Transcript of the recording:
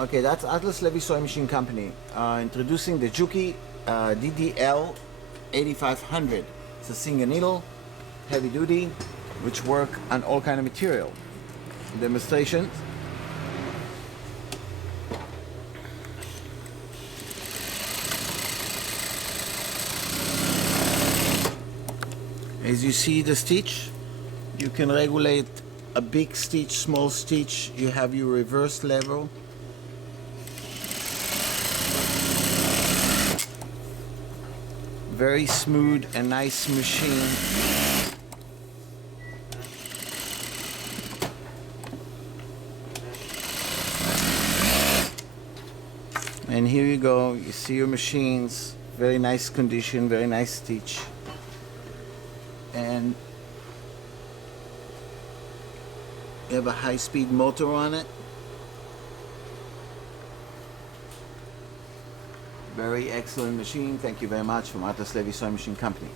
Okay, that's Atlas Levy Sewing Machine Company introducing the Juki DDL 8500. It's a single needle, heavy duty, which work on all kind of material. Demonstration. As you see the stitch, you can regulate a big stitch, small stitch. You have your reverse level. Very smooth and nice machine. And here you go, you see your machines, very nice condition, very nice stitch. And you have a high-speed motor on it. Very excellent machine. Thank you very much from Atlas Levy Sewing Machine Company.